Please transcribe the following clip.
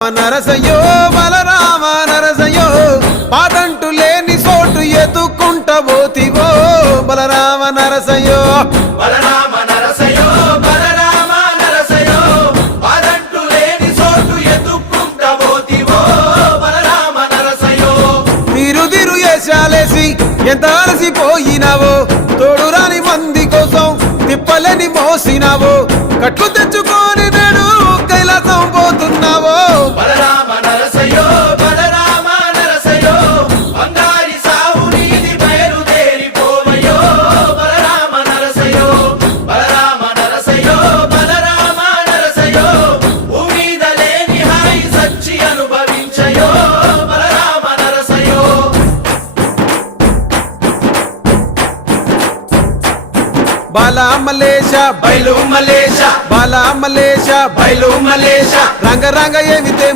నరసయ్యో బలరామ నరసయ్యో పాదంటు లేని చోటు ఎత్తుకుంట పోతివో బలరామ నరసయ్యో బలరామ నరసయ్యో బలరామ నరసయ్యో పాదంటు లేని చోటు ఎత్తుకుంట పోతివో బలరామ నరసయ్యో తిరు ఏశాలేసి ఎంత అలసిపోయినావో తోడురాని మంది కోసం తిప్పలేని మోసినావో కట్లు తెచ్చుకొని నేడు కైలాసం పోతున్నావో బలరామ నరసయ్యో బలరామ నరసయ్యో బంగారి సావు నీది బయలుదేరిపోవయ్యో బలరామ నరసయ్యో బలరామ నరసయ్యో బలరామ నరసయ్యో భూమిద లేని హాయి సచ్చి అనుభవించయో బలరామ నరసయ్యో బాలమలేశ బయలు మలేశ బాలమలేశ బయలు మలేశ రంగ రంగ ఏమితే